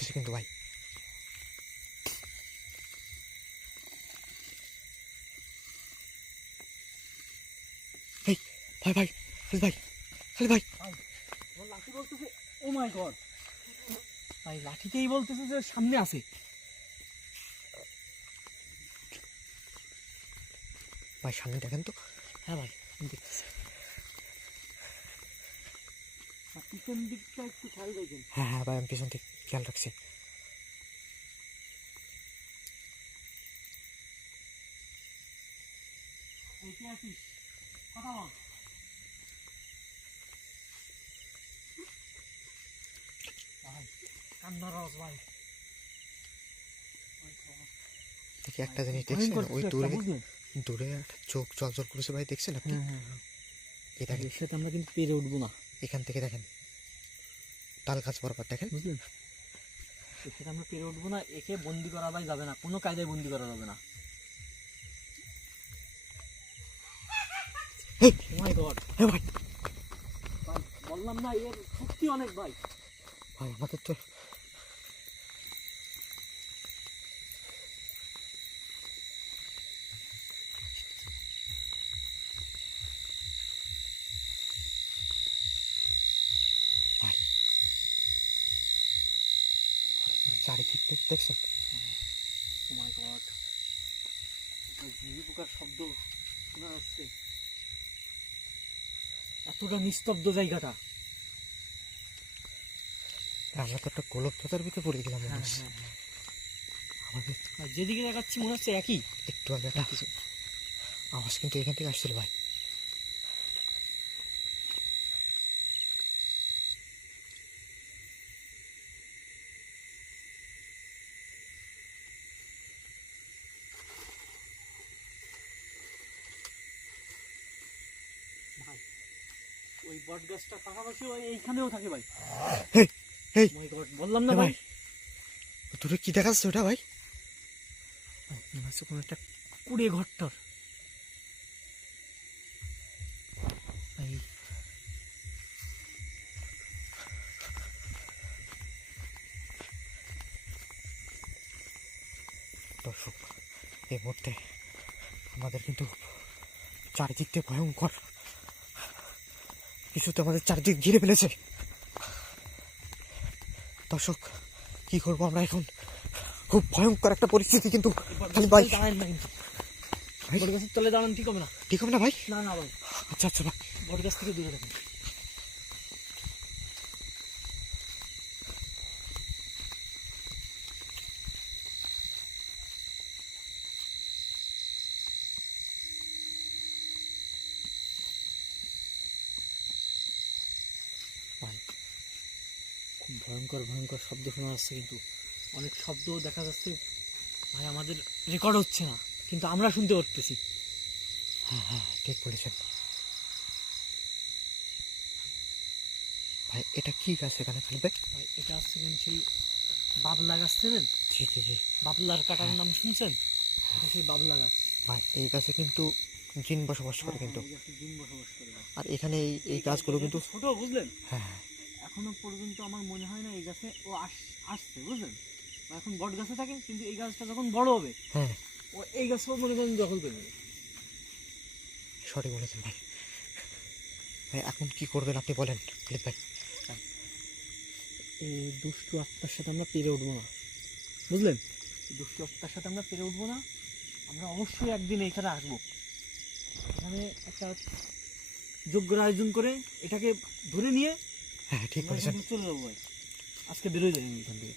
উঠতেছে কিন্তু ভাই। এই ভাই ভাই খালিদ ভাই, খালিদ ভাই লাঠি বলতেছে, ও মাই গড ভাই, লাঠিতেই বলতেছে যে সামনে আছে। ভাই সামনে দেখেন তো। হ্যাঁ ভাই দেখতেছি, পিছন দিকটা একটু খেয়াল রাখবেন। হ্যাঁ হ্যাঁ ভাই আমি পিছন থেকে খেয়াল রাখছি। এইটি আছিস, কথা বল। ভাই কান্নার আওয়াজ ভাই। দেখি একটা জিনিস দেখছেন, ওই দূরে দূরে একটা চোখ জল জল করেছে ভাই, দেখছেন আপনি? এই দেখেন, সেটা আমরা কিন্তু পেরে উঠবো না। এখান থেকে দেখেন তাল গাছ বরাবর দেখেন, বুঝলেন? সেটা আমরা পেরে উঠবো না, একে বন্দি করা ভাই যাবে না, কোনো কায়দায় বন্দি করা যাবে না। এই মাই গড ভাই ভাই বললাম না এর শক্তি অনেক ভাই। ভাই আমাদের তো ভাই চারিদিক দেখছেন? ও মাই গড, ঝিঝি পোকার শব্দ শোনা যাচ্ছে। এতটা নিস্তব্ধ জায়গাটা। আমরা তো একটা গোলকধাঁধার ভিতরে পড়ে গেলাম মনে হচ্ছে। আমাদের যেদিকে দেখাচ্ছি মনে হচ্ছে একই। একটু আগে একটা আওয়াজ কিন্তু এখান থেকে আসছিল ভাই। ওই বট গাছটা পাশাপাশি এইখানেও থাকে ভাই। এই মাই গড বললাম না ভাই। দূরে কি দেখা যাচ্ছে ওটা ভাই? মনে হচ্ছে কোনো একটা কুড়ে ঘরটার। দর্শক এই মুহূর্তে আমাদের কিন্তু চারিদিক থেকে ভয়ঙ্কর কিছুতে আমাদের চারিদিক ঘিরে ফেলেছে। দর্শক কি করবো আমরা এখন, খুব ভয়ঙ্কর একটা পরিস্থিতি কিন্তু। ভাই বট গাছের তলে দাঁড়ান ঠিক হবে না। ঠিক হবে না ভাই? না না ভাই, আচ্ছা আচ্ছা ভাই বট গাছ থেকে দূরে থাকুন। ভাই খুব ভয়ঙ্কর ভয়ঙ্কর শব্দ শোনা যাচ্ছে, কিন্তু অনেক শব্দ দেখা যাচ্ছে ভাই, আমাদের রেকর্ড হচ্ছে না কিন্তু আমরা শুনতে পারতেছি। হ্যাঁ হ্যাঁ ঠিক বলেছেন ভাই। এটা কি গাছ এখানে খালি ভাই? ভাই এটা হচ্ছে কিন্তু সেই বাবলা গাছ চেনেন? জি জি জি। বাবলার কাটার নাম শুনছেন? এটা সেই বাবলা গাছ ভাই এই গাছে কিন্তু জিন বসবাস করে কিন্তু। জিন বসবাস করে। আর এখানে এই গাছগুলো কিন্তু ছোট, বুঝলেন? হ্যাঁ হ্যাঁ এখনো পর্যন্ত আমার মনে হয় না এই গাছে ও আসছে, বুঝলেন? এখন বট গাছে থাকে, কিন্তু এই গাছটা যখন বড় হবে হ্যাঁ ও এই গাছও মনে করেন দখল করে নেবে। সঠিক বলেছেন ভাই। ভাই এখন কি করবেন আপনি বলেন খালিদ ভাই? এই দুষ্টু আত্মার সাথে আমরা পেরে উঠবো না, বুঝলেন? এই দুষ্টু আত্মার সাথে আমরা পেরে উঠবো না। আমরা অবশ্যই একদিন এখানে আসবো, এখানে একটা যজ্ঞ আয়োজন করে এটাকে ধরে নিয়ে হ্যাঁ ঠিক বলেছেন। চলে যাবো ভাই। আজকে বেরোয় যাই এখান থেকে।